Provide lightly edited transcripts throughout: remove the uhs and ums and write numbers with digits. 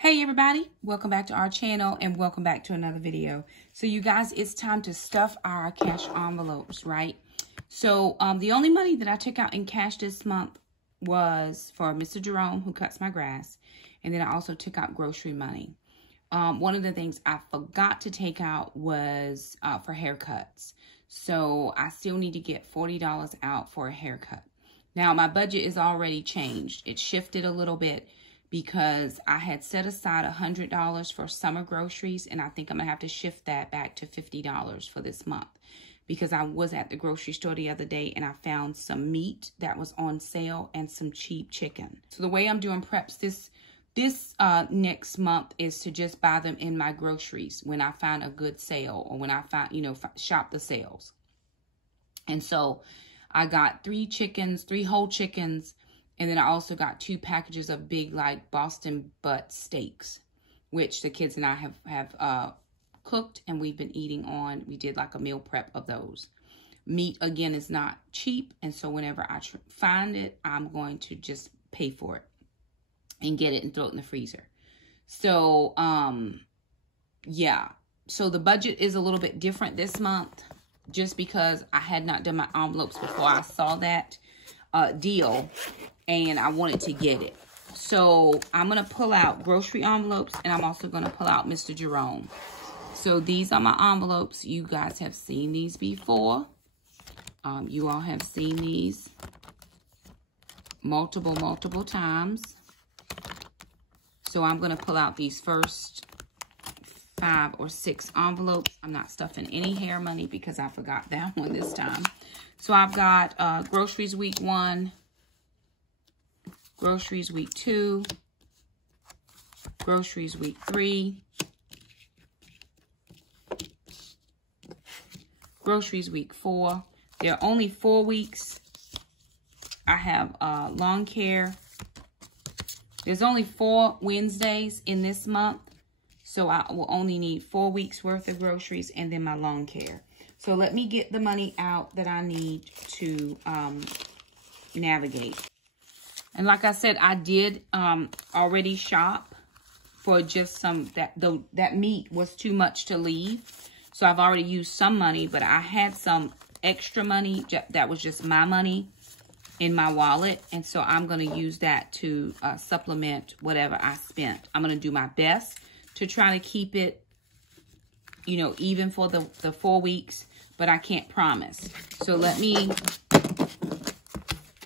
Hey everybody, welcome back to our channel and welcome back to another video. So you guys, it's time to stuff our cash envelopes, right? So the only money that I took out in cash this month was for Mr. Jerome, who cuts my grass. And then I also took out grocery money. One of the things I forgot to take out was for haircuts. So I still need to get $40 out for a haircut. Now my budget is already changed. It shifted a little bit, because I had set aside $100 for summer groceries, and I think I'm gonna have to shift that back to $50 for this month, because I was at the grocery store the other day and I found some meat that was on sale and some cheap chicken. So the way I'm doing preps this next month is to just buy them in my groceries when I find a good sale, or when I find, shop the sales. And so I got 3 whole chickens. And then I also got 2 packages of big, like, Boston butt steaks, which the kids and I have cooked and we've been eating on. We did like a meal prep of those. Meat, again, is not cheap. And so whenever I find it, I'm going to just pay for it and get it and throw it in the freezer. So, yeah. So the budget is a little bit different this month, just because I had not done my envelopes before I saw that deal. And I wanted to get it. So I'm going to pull out grocery envelopes, and I'm also going to pull out Mr. Jerome. So these are my envelopes. You guys have seen these before. You all have seen these multiple times. So I'm going to pull out these first 5 or 6 envelopes. I'm not stuffing any hair money because I forgot that one this time. So I've got groceries week 1. Groceries week 2, groceries week 3, groceries week 4. There are only 4 weeks. I have lawn care. There's only 4 Wednesdays in this month, so I will only need 4 weeks worth of groceries and then my lawn care. So let me get the money out that I need to navigate. And like I said, I did already shop for just some, that meat was too much to leave. So I've already used some money, but I had some extra money that was just my money in my wallet. And so I'm going to use that to supplement whatever I spent. I'm going to do my best to try to keep it, even for the 4 weeks, but I can't promise. So let me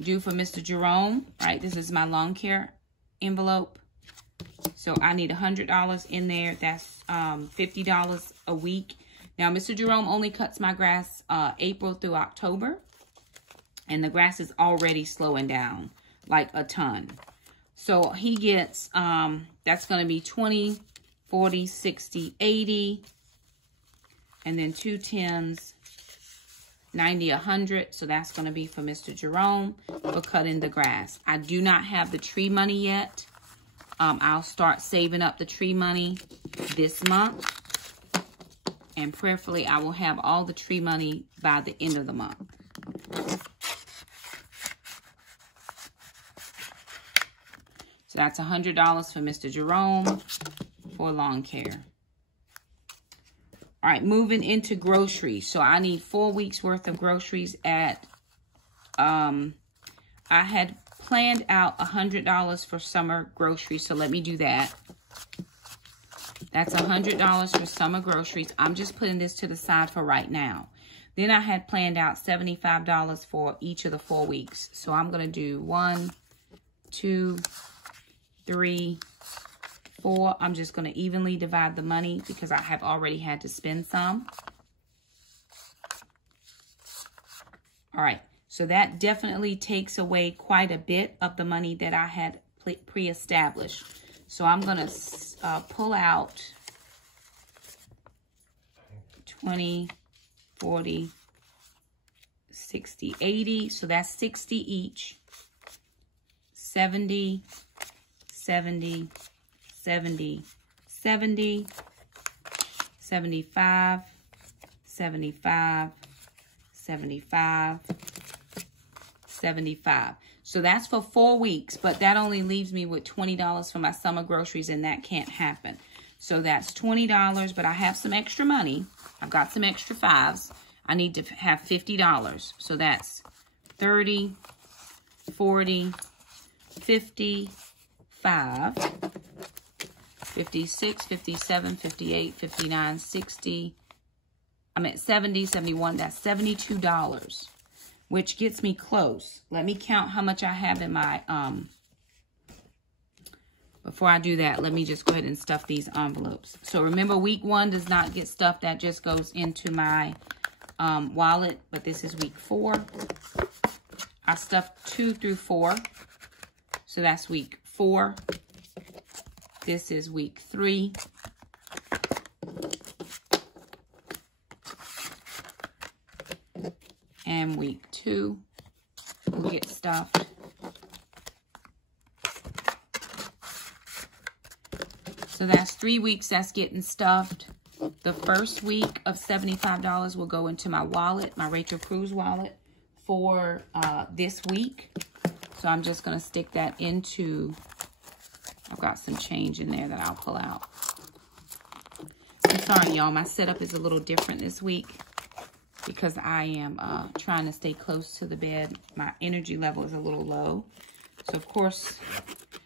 do for Mr. Jerome, right? This is my lawn care envelope. So I need $100 in there. That's $50 a week. Now, Mr. Jerome only cuts my grass April through October. And the grass is already slowing down like a ton. So he gets, that's going to be 20, 40, 60, 80. And then 2 10s. 90, 100, so that's going to be for Mr. Jerome for cutting the grass. I do not have the tree money yet. I'll start saving up the tree money this month. And prayerfully, I will have all the tree money by the end of the month. So that's $100 for Mr. Jerome for lawn care. All right, moving into groceries. So I need 4 weeks worth of groceries at, I had planned out $100 for summer groceries. So let me do that. That's $100 for summer groceries. I'm just putting this to the side for right now. Then I had planned out $75 for each of the 4 weeks. So I'm going to do 1, 2, 3, 4. I'm just going to evenly divide the money because I have already had to spend some. All right. So that definitely takes away quite a bit of the money that I had pre-established. So I'm going to pull out 20, 40, 60, 80. So that's 60 each. 70, 70, 70, 70, 75, 75, 75, $75. So that's for 4 weeks, but that only leaves me with $20 for my summer groceries, and that can't happen. So that's $20, but I have some extra money. I've got some extra 5s. I need to have $50. So that's 30, 40, 55, 56, 57, 58, 59, 60. I'm at 70, 71. That's $72, which gets me close. Let me count how much I have in my, before I do that, let me just go ahead and stuff these envelopes. So remember, week 1 does not get stuffed. That just goes into my wallet, but this is week 4. I stuffed 2 through 4. So that's week 4. This is week 3. And week 2 will get stuffed. So that's 3 weeks that's getting stuffed. The first week of $75 will go into my wallet, my Rachel Cruz wallet, for this week. So I'm just going to stick that into, I've got some change in there that I'll pull out. I'm sorry, y'all, my setup is a little different this week because I am trying to stay close to the bed. My energy level is a little low. So, of course,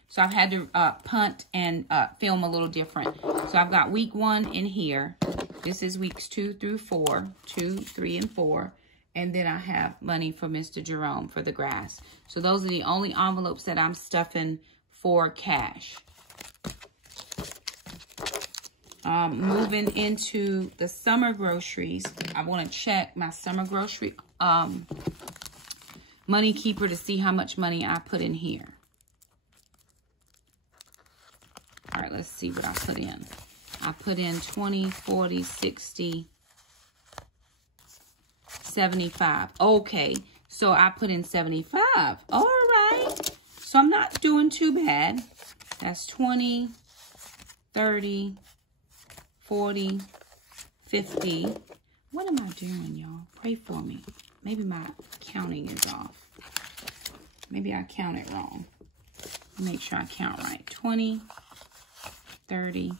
so I've had to punt and film a little different. So I've got week 1 in here. This is weeks 2 through 4, 2, 3, and 4. And then I have money for Mr. Jerome for the grass. So those are the only envelopes that I'm stuffing for cash. Moving into the summer groceries, I want to check my summer grocery money keeper to see how much money I put in here. All right, let's see what I put in. I put in 20, 40, 60, 75. Okay, so I put in 75. All right. So I'm not doing too bad. That's 20, 30, 40, 50. What am I doing, y'all? Pray for me. Maybe my counting is off. Maybe I counted wrong. Make sure I count right. 20, 30,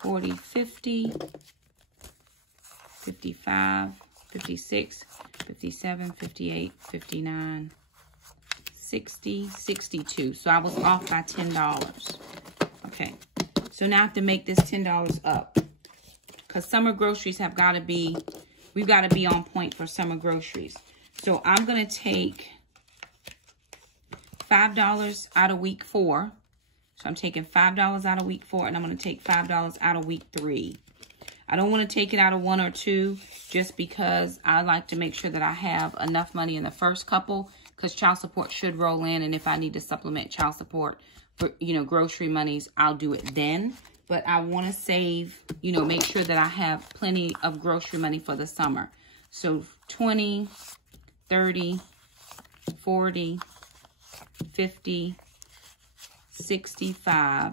40, 50, 55, 56, 57, 58, 59, 60, 62. So I was off by $10. Okay. So now I have to make this $10 up. Because summer groceries have got to be, we've got to be on point for summer groceries. So I'm going to take $5 out of week 4. So I'm taking $5 out of week 4, and I'm going to take $5 out of week 3. I don't want to take it out of 1 or 2 just because I like to make sure that I have enough money in the first couple, because child support should roll in, and if I need to supplement child support for, you know, grocery monies, I'll do it then. But I want to save, you know, make sure that I have plenty of grocery money for the summer. So 20, 30, 40, 50, 65,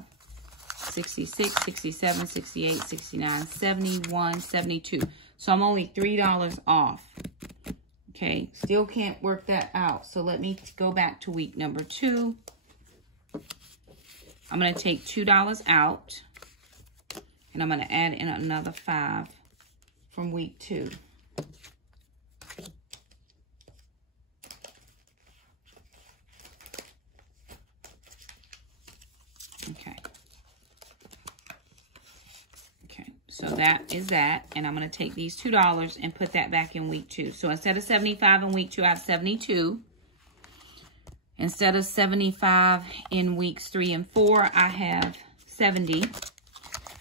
66, 67, 68, 69, 71, 72. So I'm only $3 off. Okay, still can't work that out. So let me go back to week number 2. I'm going to take $2 out. And I'm going to add in another 5 from week 2. Okay. Okay, so that is that. And I'm going to take these $2 and put that back in week 2. So instead of 75 in week 2, I have 72. Instead of 75 in weeks 3 and 4, I have 70.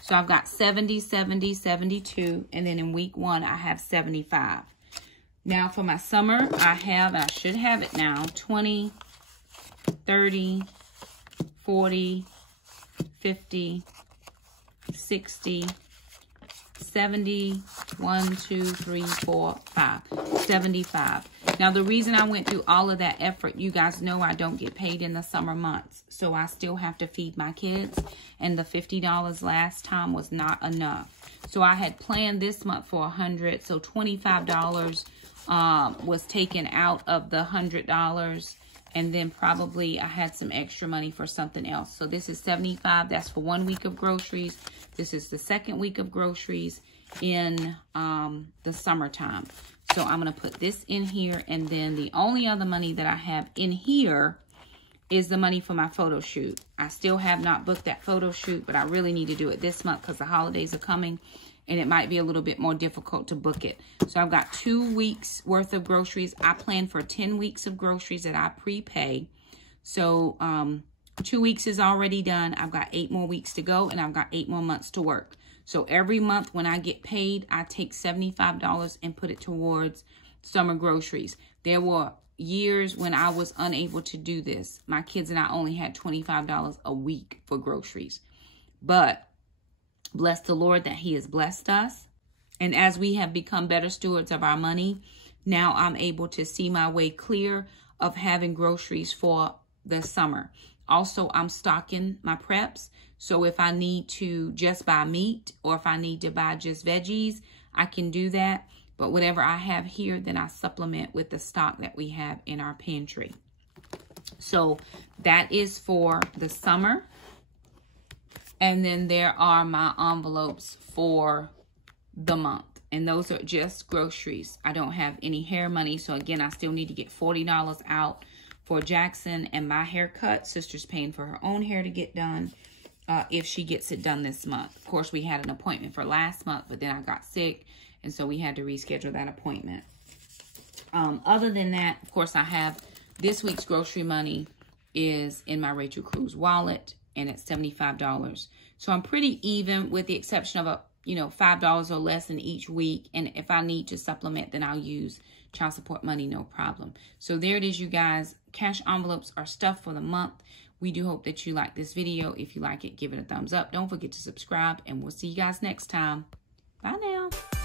So I've got 70, 70, 72, and then in week 1, I have 75. Now for my summer, I have, and I should have it now, 20, 30, 40, 50, 60, 70, 1, 2, 3, 4, 5, 75. Now, the reason I went through all of that effort, you guys know I don't get paid in the summer months. So I still have to feed my kids. And the $50 last time was not enough. So I had planned this month for $100. So $25 was taken out of the $100. And then probably I had some extra money for something else. So this is $75. That's for 1 week of groceries. This is the second week of groceries in the summertime. So I'm going to put this in here. And then the only other money that I have in here is the money for my photo shoot. I still have not booked that photo shoot, but I really need to do it this month because the holidays are coming. And it might be a little bit more difficult to book it. So I've got 2 weeks worth of groceries. I plan for 10 weeks of groceries that I prepay. So 2 weeks is already done. I've got 8 more weeks to go, and I've got 8 more months to work. So every month when I get paid, I take $75 and put it towards summer groceries. There were years when I was unable to do this. My kids and I only had $25 a week for groceries. But bless the Lord that he has blessed us. And as we have become better stewards of our money, now I'm able to see my way clear of having groceries for the summer. Also, I'm stocking my preps. So if I need to just buy meat or if I need to buy just veggies, I can do that. But whatever I have here, then I supplement with the stock that we have in our pantry. So that is for the summer. And then there are my envelopes for the month. And those are just groceries. I don't have any hair money. So again, I still need to get $40 out for Jackson and my haircut. Sister's paying for her own hair to get done if she gets it done this month. Of course, we had an appointment for last month, but then I got sick. And so we had to reschedule that appointment. Other than that, of course, I have this week's grocery money is in my Rachel Cruz wallet. And it's $75. So I'm pretty even with the exception of $5 or less in each week. And if I need to supplement, then I'll use child support money, no problem. So there it is, you guys. Cash envelopes are stuffed for the month. We do hope that you like this video. If you like it, give it a thumbs up. Don't forget to subscribe, and we'll see you guys next time. Bye now.